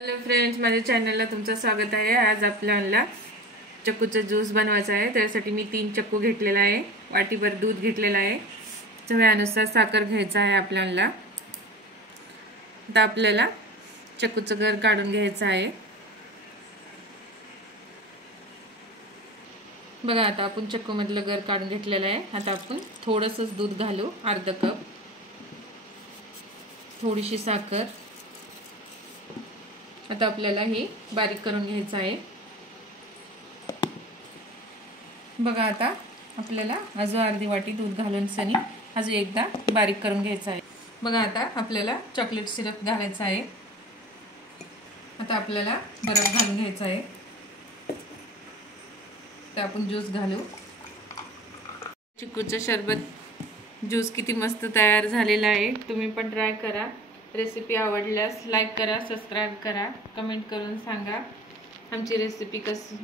Hello friends, माझ्या चॅनलला तुमचं स्वागत आहे। आज आपल्याला चक्कूचा ज्यूस बनवायचा आहे। त्यासाठी मी 3 चक्कू घेतलेला आहे, वाटीभर दूध घेतलेला आहे, चवीनुसार साखर घ्यायचा आहे आपल्याला। आता आपल्याला चक्कूचं गर काढून घ्यायचं आहे। बघा, आता आपण चक्कू मधलं गर काढून घेतलेलं आहे। आता आपण थोडंसं दूध घालू, अर्धा कप, थोडीशी साखर। आता आपल्याला हे बारीक करून घ्यायचं आहे। बघा, आता आपल्याला अजून अर्धी वाटी दूध घालून सनी अजून एकदा बारीक करून घ्यायचं आहे। बघा, आता आपल्याला चॉकलेट सिरप घालायचं आहे। आता आपल्याला बर्फ घालून घ्यायचं आहे। तर आपण ज्यूस घालू। चिकूचं शरबत ज्यूस किती मस्त तयार झालेला आहे। तुम्ही पण ट्राय करा। रेसिपी आवडल्यास लाईक करा, सबस्क्राइब करा, कमेंट करून सांगा आमची रेसिपी कशी